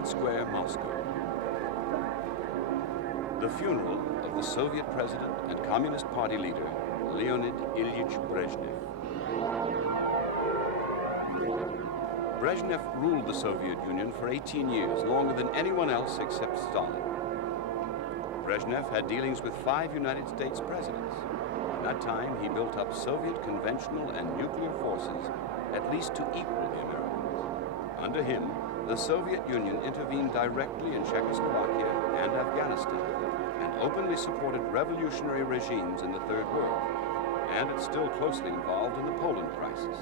Red Square, Moscow. The funeral of the Soviet president and Communist Party leader, Leonid Ilyich Brezhnev. Brezhnev ruled the Soviet Union for 18 years, longer than anyone else except Stalin. Brezhnev had dealings with 5 United States presidents. In that time, he built up Soviet conventional and nuclear forces at least to equal the Americans. Under him, the Soviet Union intervened directly in Czechoslovakia and Afghanistan and openly supported revolutionary regimes in the Third World, and it's still closely involved in the Poland crisis.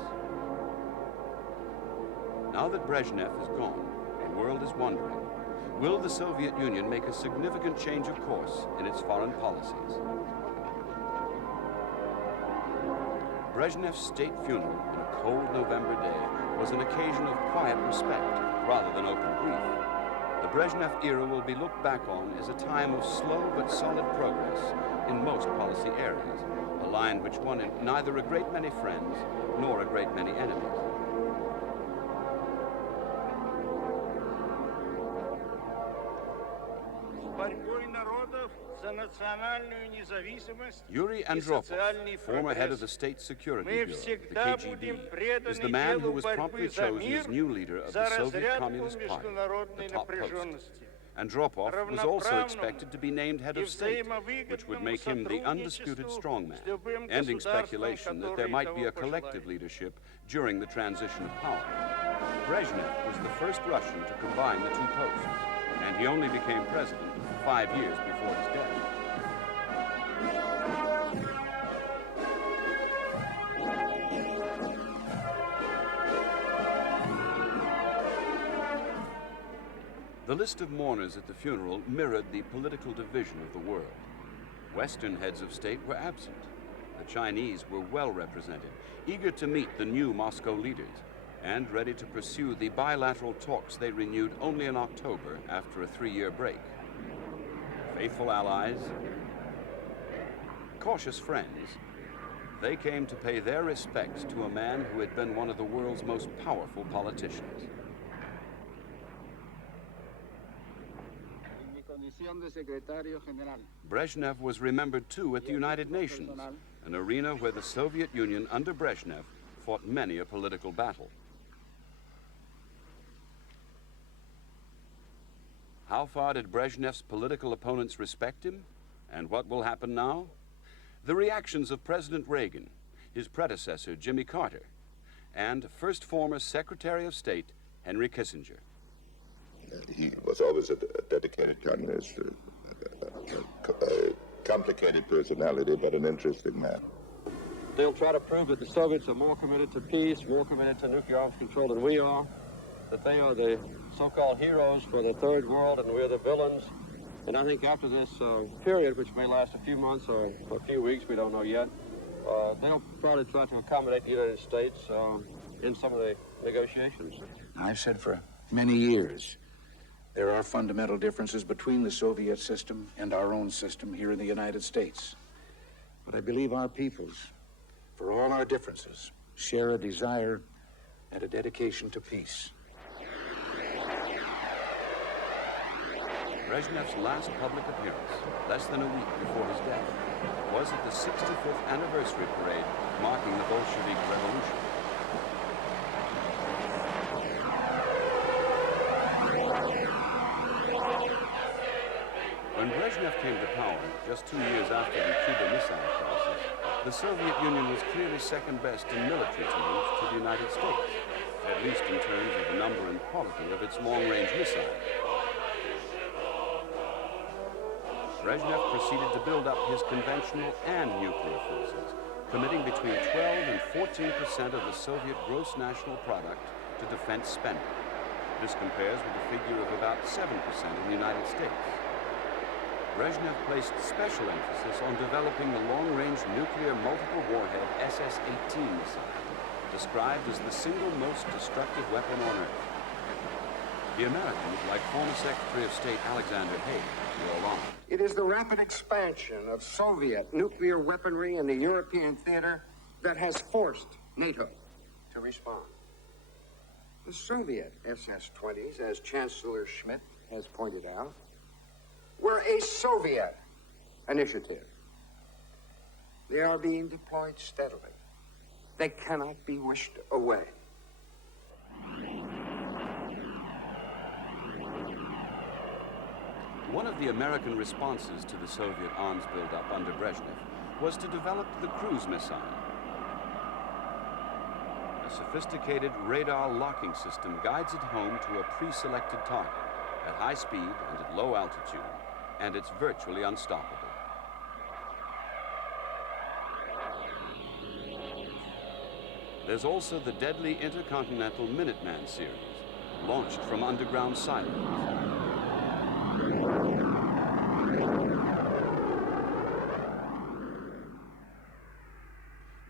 Now that Brezhnev is gone, the world is wondering, will the Soviet Union make a significant change of course in its foreign policies? Brezhnev's state funeral on a cold November day was an occasion of quiet respect rather than open grief. The Brezhnev era will be looked back on as a time of slow but solid progress in most policy areas, a line which won him neither a great many friends nor a great many enemies. Yuri Andropov, former head of the State Security Bureau, the KGB, is the man who was promptly chosen as new leader of the Soviet Communist Party, the top post. Andropov was also expected to be named head of state, which would make him the undisputed strongman, ending speculation that there might be a collective leadership during the transition of power. Brezhnev was the first Russian to combine the 2 posts, and he only became president 5 years before his death. The list of mourners at the funeral mirrored the political division of the world. Western heads of state were absent. The Chinese were well represented, eager to meet the new Moscow leaders, and ready to pursue the bilateral talks they renewed only in October after a 3-year break. Faithful allies, cautious friends, they came to pay their respects to a man who had been one of the world's most powerful politicians. Brezhnev was remembered too at the United Nations, an arena where the Soviet Union under Brezhnev fought many a political battle. How far did Brezhnev's political opponents respect him? And what will happen now? The reactions of President Reagan, his predecessor Jimmy Carter, and first former Secretary of State Henry Kissinger. He was always a dedicated communist, a complicated personality, but an interesting man. They'll try to prove that the Soviets are more committed to peace, more committed to nuclear arms control than we are, that they are the so-called heroes for the Third World and we're the villains. And I think after this period, which may last a few months or a few weeks, we don't know yet, they'll probably try to accommodate the United States in some of the negotiations. I've said for many years, there are fundamental differences between the Soviet system and our own system here in the United States. But I believe our peoples, for all our differences, share a desire and a dedication to peace. Brezhnev's last public appearance, less than a week before his death, was at the 65th anniversary parade marking the Bolshevik Revolution. When Brezhnev came to power, just 2 years after the Cuba Missile Crisis, the Soviet Union was clearly second best in military terms to the United States, at least in terms of the number and quality of its long-range missiles. Brezhnev proceeded to build up his conventional and nuclear forces, committing between 12 and 14% of the Soviet gross national product to defense spending. This compares with a figure of about 7% in the United States. Brezhnev placed special emphasis on developing the long-range nuclear multiple warhead SS-18 missile, described as the single most destructive weapon on Earth. The Americans, like former Secretary of State Alexander Haig, were alarmed. It is the rapid expansion of Soviet nuclear weaponry in the European theater that has forced NATO to respond. The Soviet SS-20s, as Chancellor Schmidt has pointed out, were a Soviet initiative. They are being deployed steadily. They cannot be wished away. One of the American responses to the Soviet arms buildup under Brezhnev was to develop the cruise missile. A sophisticated radar locking system guides it home to a pre-selected target at high speed and at low altitude, and it's virtually unstoppable. There's also the deadly intercontinental Minuteman series, launched from underground silos.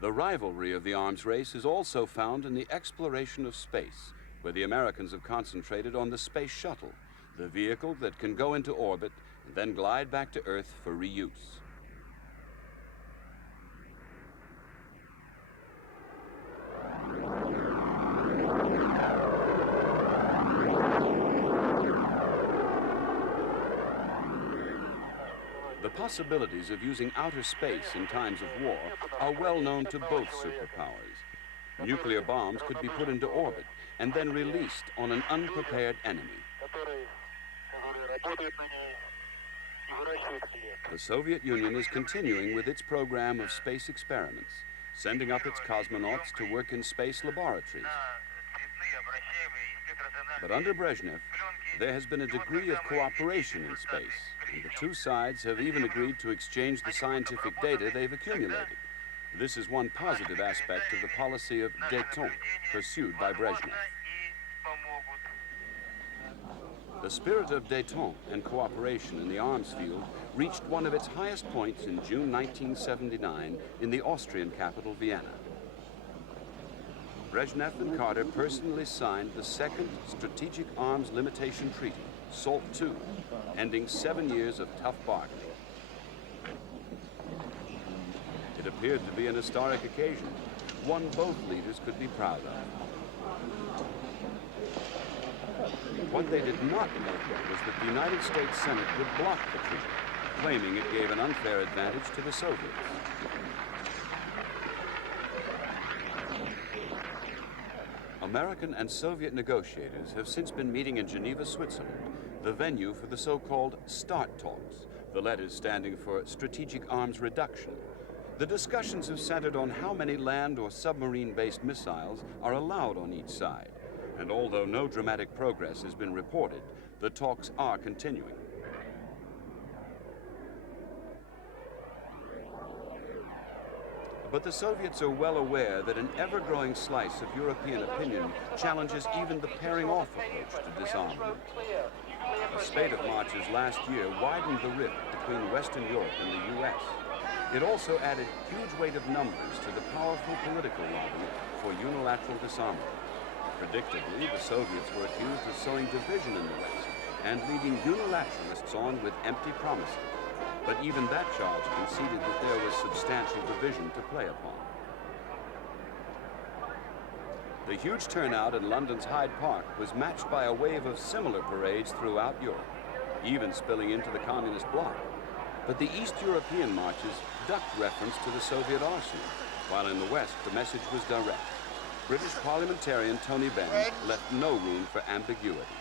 The rivalry of the arms race is also found in the exploration of space, where the Americans have concentrated on the space shuttle, the vehicle that can go into orbit and then glide back to Earth for reuse. The possibilities of using outer space in times of war are well known to both superpowers. Nuclear bombs could be put into orbit and then released on an unprepared enemy. The Soviet Union is continuing with its program of space experiments, sending up its cosmonauts to work in space laboratories. But under Brezhnev, there has been a degree of cooperation in space, and the two sides have even agreed to exchange the scientific data they've accumulated. This is one positive aspect of the policy of détente pursued by Brezhnev. The spirit of détente and cooperation in the arms field reached one of its highest points in June 1979 in the Austrian capital, Vienna. Brezhnev and Carter personally signed the second Strategic Arms Limitation Treaty, SALT II, ending 7 years of tough bargaining. It appeared to be an historic occasion, one both leaders could be proud of. What they did not know was that the United States Senate would block the treaty, claiming it gave an unfair advantage to the Soviets. American and Soviet negotiators have since been meeting in Geneva, Switzerland, the venue for the so-called START talks, the letters standing for Strategic Arms Reduction. The discussions have centered on how many land or submarine-based missiles are allowed on each side. And although no dramatic progress has been reported, the talks are continuing. But the Soviets are well aware that an ever-growing slice of European opinion challenges even the pairing-off approach to disarmament. A spate of marches last year widened the rift between Western Europe and the U.S. It also added huge weight of numbers to the powerful political lobby for unilateral disarmament. Predictably, the Soviets were accused of sowing division in the West and leading unilateralists on with empty promises. But even that charge conceded that there was substantial division to play upon. The huge turnout in London's Hyde Park was matched by a wave of similar parades throughout Europe, even spilling into the communist bloc. But the East European marches ducked reference to the Soviet arsenal, while in the West the message was direct. British parliamentarian Tony Benn left no room for ambiguity.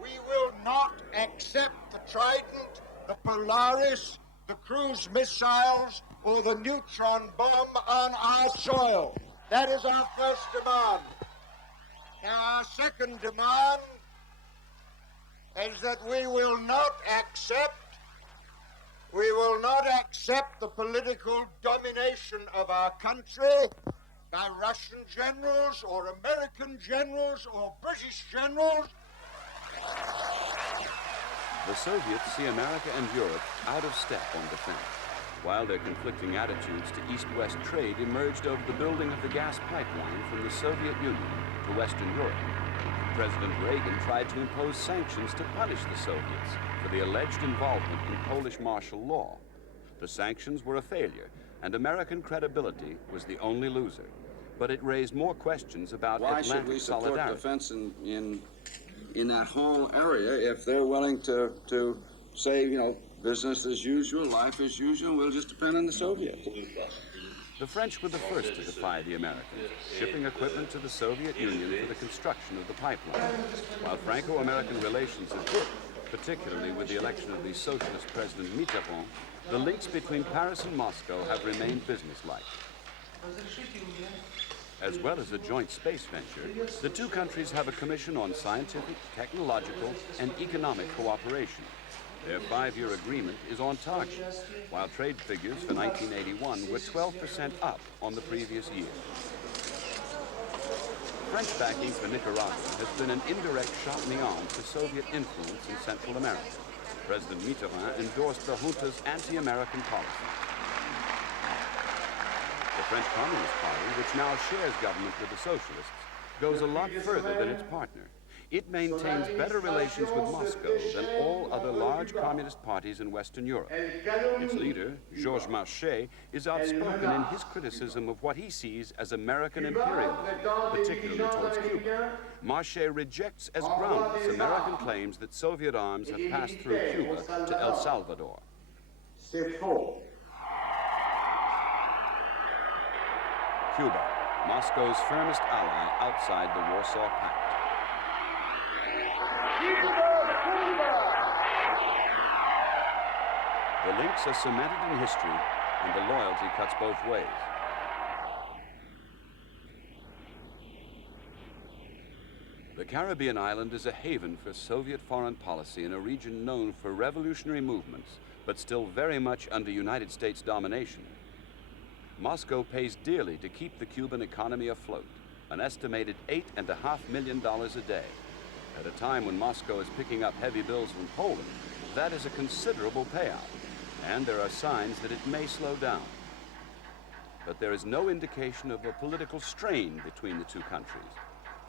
We will not accept the Trident, the Polaris, the cruise missiles, or the neutron bomb on our soil. That is our first demand. Now, our second demand is that we will not accept the political domination of our country by Russian generals or American generals or British generals. The Soviets see America and Europe out of step on defense, while their conflicting attitudes to East-West trade emerged over the building of the gas pipeline from the Soviet Union to Western Europe. President Reagan tried to impose sanctions to punish the Soviets for the alleged involvement in Polish martial law. The sanctions were a failure, and American credibility was the only loser. but it raised more questions about Why should we Atlantic support solidarity. defense in that whole area if they're willing to say, you know, business as usual, life as usual, we'll just depend on the Soviets? The French were the first to defy the Americans, shipping equipment to the Soviet Union for the construction of the pipeline. While Franco-American relations had dipped, particularly with the election of the socialist President Mitterrand, the links between Paris and Moscow have remained businesslike. As well as a joint space venture, the two countries have a commission on scientific, technological, and economic cooperation. Their 5-year agreement is on target, while trade figures for 1981 were 12% up on the previous year. French backing for Nicaragua has been an indirect shot in the arm to Soviet influence in Central America. President Mitterrand endorsed the junta's anti-American policy. The French Communist Party, which now shares government with the socialists, goes a lot further than its partner. It maintains better relations with Moscow than all other large communist parties in Western Europe. Its leader, Georges Marchais, is outspoken in his criticism of what he sees as American imperialism, particularly towards Cuba. Marchais rejects as groundless American claims that Soviet arms have passed through Cuba to El Salvador. Cuba, Moscow's firmest ally outside the Warsaw Pact. The links are cemented in history, and the loyalty cuts both ways. The Caribbean island is a haven for Soviet foreign policy in a region known for revolutionary movements, but still very much under United States domination. Moscow pays dearly to keep the Cuban economy afloat, an estimated $8.5 million a day. At a time when Moscow is picking up heavy bills from Poland, that is a considerable payout, and there are signs that it may slow down. But there is no indication of a political strain between the two countries.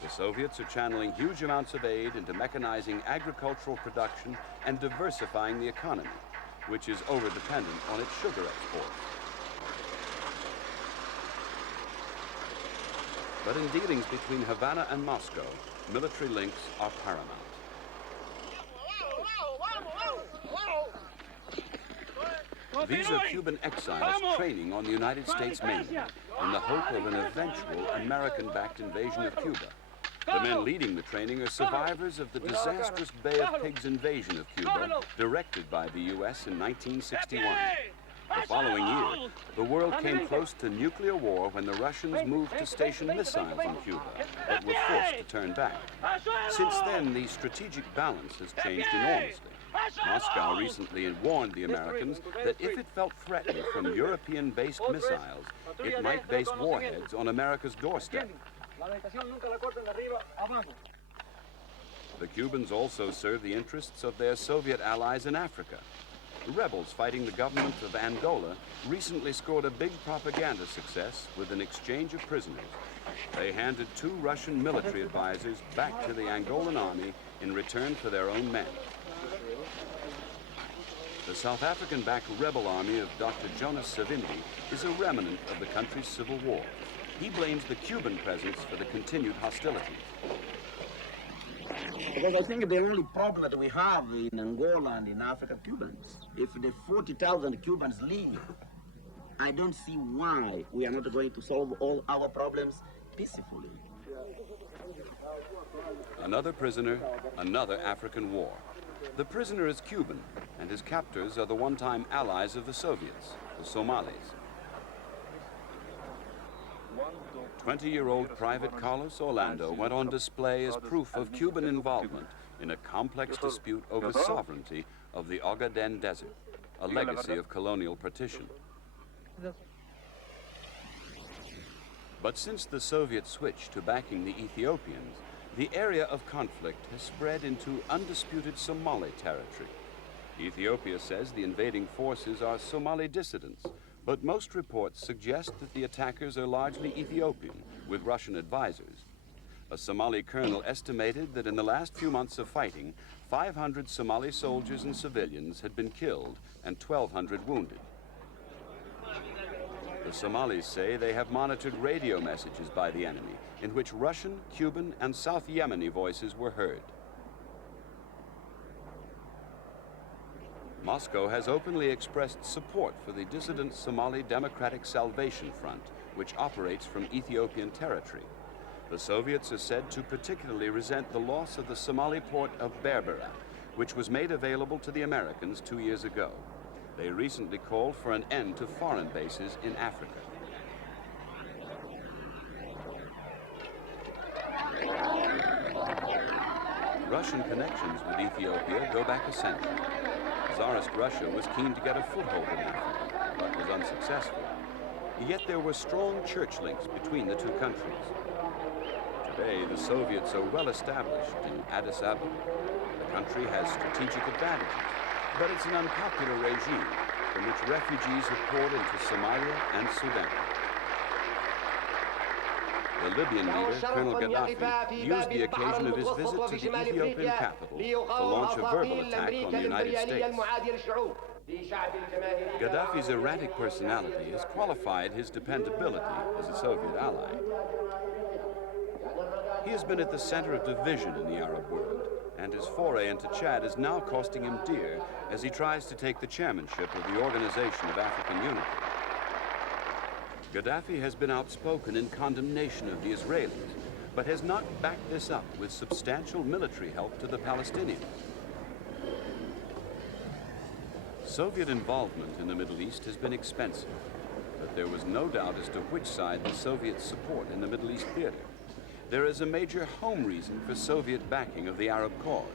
The Soviets are channeling huge amounts of aid into mechanizing agricultural production and diversifying the economy, which is over-dependent on its sugar exports. But in dealings between Havana and Moscow, military links are paramount. These are Cuban exiles training on the United States mainland in the hope of an eventual American-backed invasion of Cuba. The men leading the training are survivors of the disastrous Bay of Pigs invasion of Cuba, directed by the U.S. in 1961. The following year, the world came close to nuclear war when the Russians moved to station missiles on Cuba, but were forced to turn back. Since then, the strategic balance has changed enormously. Moscow recently warned the Americans that if it felt threatened from European-based missiles, it might base warheads on America's doorstep. The Cubans also serve the interests of their Soviet allies in Africa. The rebels fighting the government of Angola recently scored a big propaganda success with an exchange of prisoners. They handed 2 Russian military advisors back to the Angolan army in return for their own men. The South African-backed rebel army of Dr. Jonas Savimbi is a remnant of the country's civil war. He blames the Cuban presence for the continued hostilities. Because I think the only problem that we have in Angola and in Africa, Cubans. If the 40,000 Cubans leave, I don't see why we are not going to solve all our problems peacefully. Another prisoner, another African war. The prisoner is Cuban, and his captors are the one-time allies of the Soviets, the Somalis. 20-year-old Private Carlos Orlando went on display as proof of Cuban involvement in a complex dispute over sovereignty of the Ogaden Desert, a legacy of colonial partition. But since the Soviet switch to backing the Ethiopians, the area of conflict has spread into undisputed Somali territory. Ethiopia says the invading forces are Somali dissidents, but most reports suggest that the attackers are largely Ethiopian, with Russian advisors. A Somali colonel estimated that in the last few months of fighting, 500 Somali soldiers and civilians had been killed and 1,200 wounded. The Somalis say they have monitored radio messages by the enemy in which Russian, Cuban, and South Yemeni voices were heard. Moscow has openly expressed support for the dissident Somali Democratic Salvation Front, which operates from Ethiopian territory. The Soviets are said to particularly resent the loss of the Somali port of Berbera, which was made available to the Americans 2 years ago. They recently called for an end to foreign bases in Africa. Russian connections with Ethiopia go back a century. Tsarist Russia was keen to get a foothold in Africa, but was unsuccessful. Yet there were strong church links between the two countries. Today, the Soviets are well established in Addis Ababa. The country has strategic advantages, but it's an unpopular regime from which refugees have poured into Somalia and Sudan. The Libyan leader, Colonel Gaddafi, used the occasion of his visit to the Ethiopian capital to launch a verbal attack on the United States. Gaddafi's erratic personality has qualified his dependability as a Soviet ally. He has been at the center of division in the Arab world, and his foray into Chad is now costing him dear as he tries to take the chairmanship of the Organization of African Unity. Gaddafi has been outspoken in condemnation of the Israelis, but has not backed this up with substantial military help to the Palestinians. Soviet involvement in the Middle East has been expensive, but there was no doubt as to which side the Soviets support in the Middle East theater. There is a major home reason for Soviet backing of the Arab cause.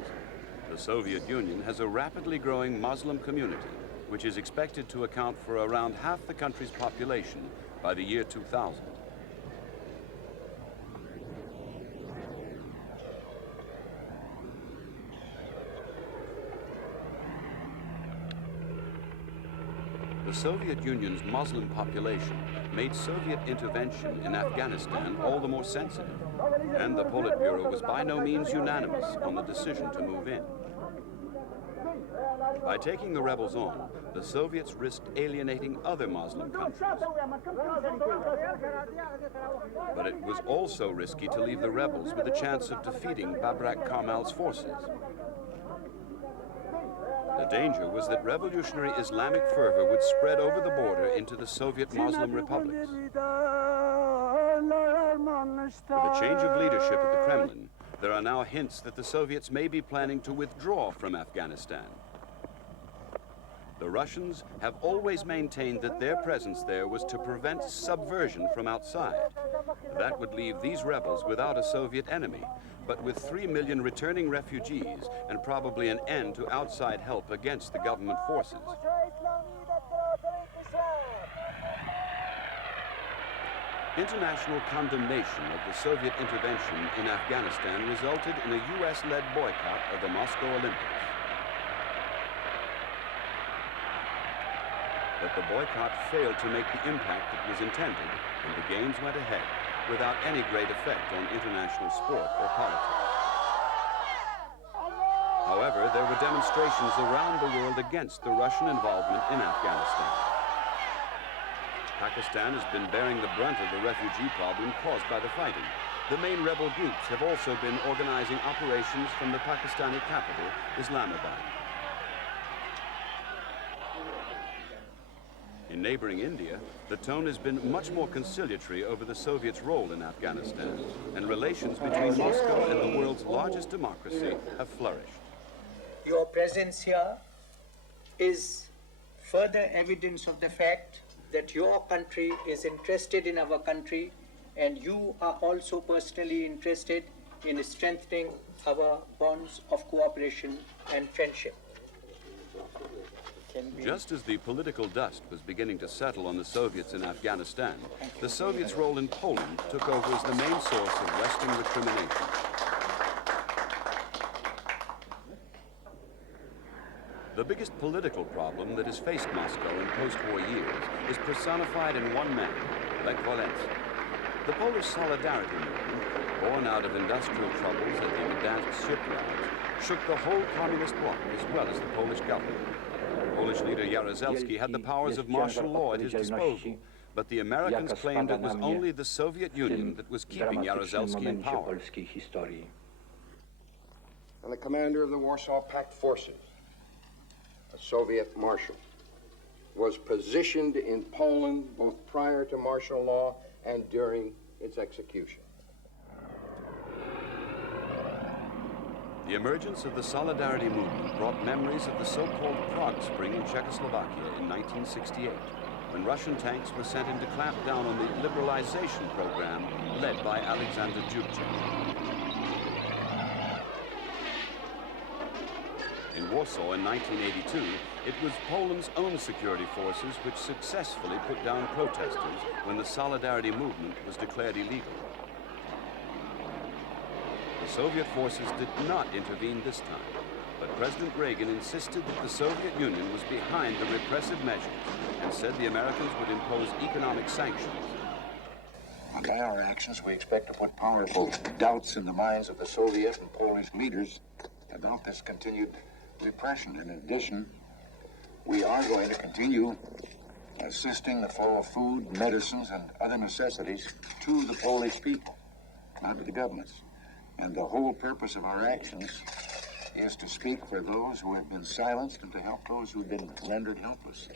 The Soviet Union has a rapidly growing Muslim community, which is expected to account for around half the country's population by the year 2000. The Soviet Union's Muslim population made Soviet intervention in Afghanistan all the more sensitive, and the Politburo was by no means unanimous on the decision to move in. By taking the rebels on, the Soviets risked alienating other Muslim countries. But it was also risky to leave the rebels with the chance of defeating Babrak Karmal's forces. The danger was that revolutionary Islamic fervor would spread over the border into the Soviet Muslim republics. With a change of leadership at the Kremlin, there are now hints that the Soviets may be planning to withdraw from Afghanistan. The Russians have always maintained that their presence there was to prevent subversion from outside. That would leave these rebels without a Soviet enemy, but with 3 million returning refugees and probably an end to outside help against the government forces. International condemnation of the Soviet intervention in Afghanistan resulted in a US-led boycott of the Moscow Olympics. But the boycott failed to make the impact that was intended, and the Games went ahead without any great effect on international sport or politics. However, there were demonstrations around the world against the Russian involvement in Afghanistan. Pakistan has been bearing the brunt of the refugee problem caused by the fighting. The main rebel groups have also been organizing operations from the Pakistani capital, Islamabad. In neighboring India, the tone has been much more conciliatory over the Soviets' role in Afghanistan, and relations between Moscow and the world's largest democracy have flourished. Your presence here is further evidence of the fact that your country is interested in our country, and you are also personally interested in strengthening our bonds of cooperation and friendship. Just as the political dust was beginning to settle on the Soviets in Afghanistan, the Soviets' role in Poland took over as the main source of Western recrimination. The biggest political problem that has faced Moscow in post-war years is personified in one man, Lech Walesa. The Polish Solidarity movement, born out of industrial troubles at the Gdansk shipyards, shook the whole communist bloc as well as the Polish government. Polish leader Jaruzelski had the powers of martial law at his disposal, but the Americans claimed it was only the Soviet Union that was keeping Jaruzelski in power. And the commander of the Warsaw Pact forces, a Soviet marshal, was positioned in Poland both prior to martial law and during its execution. The emergence of the Solidarity movement brought memories of the so-called Prague Spring in Czechoslovakia in 1968, when Russian tanks were sent in to clamp down on the liberalization program led by Alexander Dubček. In Warsaw in 1982, it was Poland's own security forces which successfully put down protesters when the Solidarity movement was declared illegal. The Soviet forces did not intervene this time, but President Reagan insisted that the Soviet Union was behind the repressive measures and said the Americans would impose economic sanctions. By our actions, we expect to put powerful doubts in the minds of the Soviet and Polish leaders about this continued repression. In addition, we are going to continue assisting the flow of food, medicines, and other necessities to the Polish people, not to the governments. And the whole purpose of our actions is to speak for those who have been silenced and to help those who have been rendered helpless.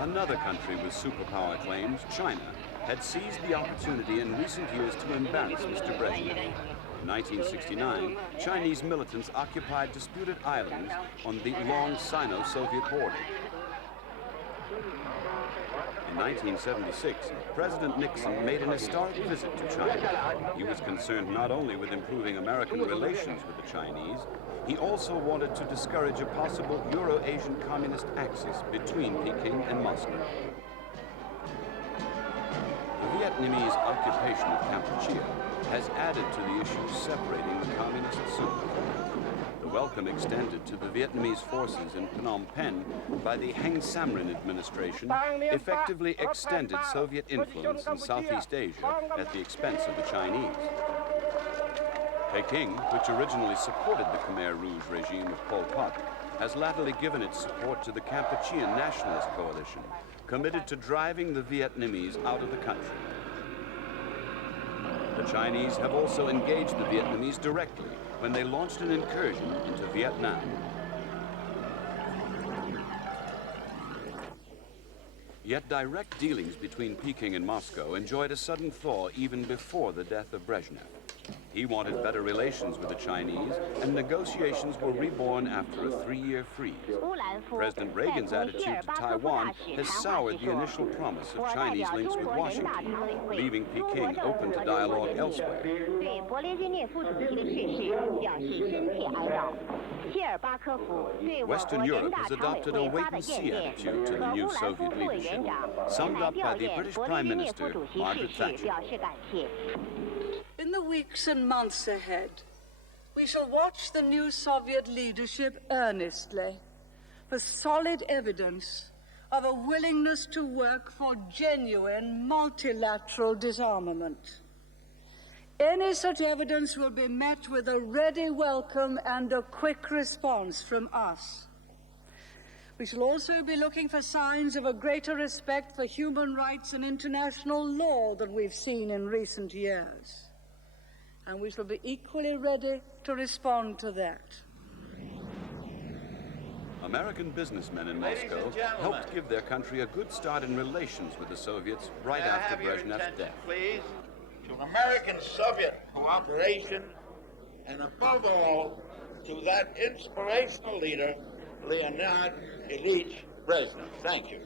Another country with superpower claims, China, had seized the opportunity in recent years to embarrass Mr. Brezhnev. In 1969, Chinese militants occupied disputed islands on the long Sino-Soviet border. In 1976, President Nixon made an historic visit to China. He was concerned not only with improving American relations with the Chinese, he also wanted to discourage a possible Euro-Asian communist axis between Peking and Moscow. The Vietnamese occupation of Kampuchea has added to the issues separating the communists soon. The welcome extended to the Vietnamese forces in Phnom Penh by the Heng Samrin administration effectively extended Soviet influence in Southeast Asia at the expense of the Chinese. Peking, which originally supported the Khmer Rouge regime of Pol Pot, has latterly given its support to the Kampuchean Nationalist Coalition, committed to driving the Vietnamese out of the country. The Chinese have also engaged the Vietnamese directly when they launched an incursion into Vietnam. Yet direct dealings between Peking and Moscow enjoyed a sudden thaw even before the death of Brezhnev. He wanted better relations with the Chinese, and negotiations were reborn after a 3-year freeze. President Reagan's attitude to Taiwan has soured the initial promise of Chinese links with Washington, leaving Peking open to dialogue elsewhere. Western Europe has adopted a wait-and-see attitude to the new Soviet leadership, summed up by the British Prime Minister, Margaret Thatcher. In the weeks and months ahead, we shall watch the new Soviet leadership earnestly for solid evidence of a willingness to work for genuine multilateral disarmament. Any such evidence will be met with a ready welcome and a quick response from us. We shall also be looking for signs of a greater respect for human rights and international law than we've seen in recent years. And we shall be equally ready to respond to that. American businessmen in Moscow helped give their country a good start in relations with the Soviets right after Brezhnev's death. Please, to American-Soviet cooperation, and above all, to that inspirational leader, Leonid Brezhnev. Thank you.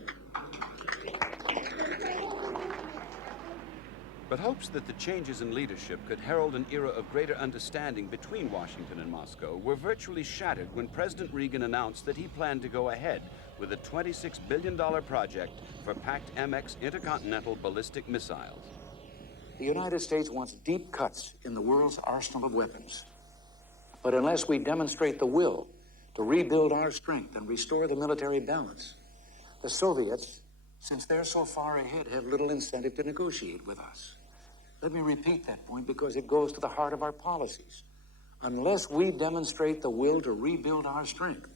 But hopes that the changes in leadership could herald an era of greater understanding between Washington and Moscow were virtually shattered when President Reagan announced that he planned to go ahead with a $26 billion project for Pact MX intercontinental ballistic missiles. The United States wants deep cuts in the world's arsenal of weapons. But unless we demonstrate the will to rebuild our strength and restore the military balance, the Soviets, since they're so far ahead, have little incentive to negotiate with us. Let me repeat that point because it goes to the heart of our policies. Unless we demonstrate the will to rebuild our strength,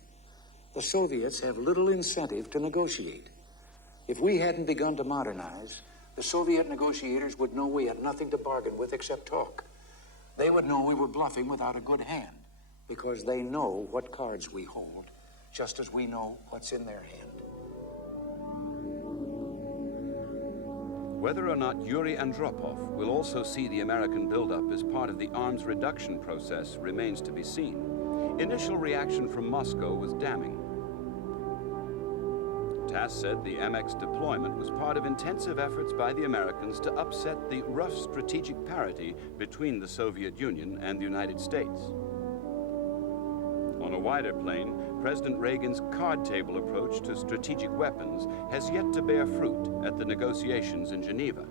the Soviets have little incentive to negotiate. If we hadn't begun to modernize, the Soviet negotiators would know we had nothing to bargain with except talk. They would know we were bluffing without a good hand, because they know what cards we hold, just as we know what's in their hand. Whether or not Yuri Andropov will also see the American buildup as part of the arms reduction process remains to be seen. Initial reaction from Moscow was damning. TASS said the MX deployment was part of intensive efforts by the Americans to upset the rough strategic parity between the Soviet Union and the United States. On a wider plane, President Reagan's card table approach to strategic weapons has yet to bear fruit at the negotiations in Geneva.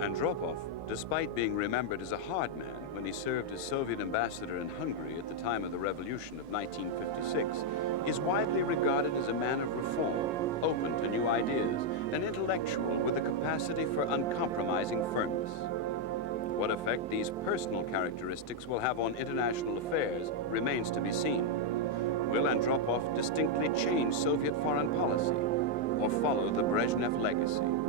Andropov, despite being remembered as a hard man when he served as Soviet ambassador in Hungary at the time of the revolution of 1956, is widely regarded as a man of reform, open to new ideas, an intellectual with a capacity for uncompromising firmness. What effect these personal characteristics will have on international affairs remains to be seen. Will Andropov distinctly change Soviet foreign policy or follow the Brezhnev legacy?